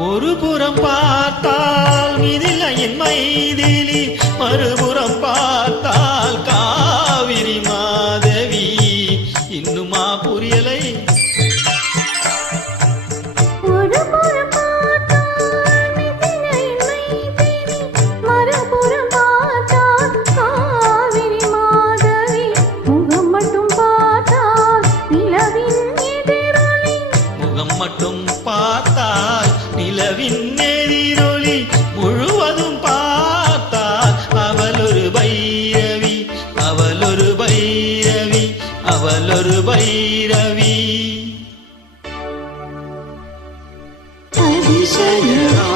ஒரு புறம் பார்த்தால் மிதிலையின் மைதிலி, மறுபுறம் பார்த்தால் காவிரி மாதவி. இன்னுமா புரியலை? மட்டும் பார்த்தால் நிலவின் எதிரொலி, முழுவதும் பார்த்தால் அவளொரு பைரவி, அவளொரு பைரவி, அவளொரு பைரவி. அதிசயம்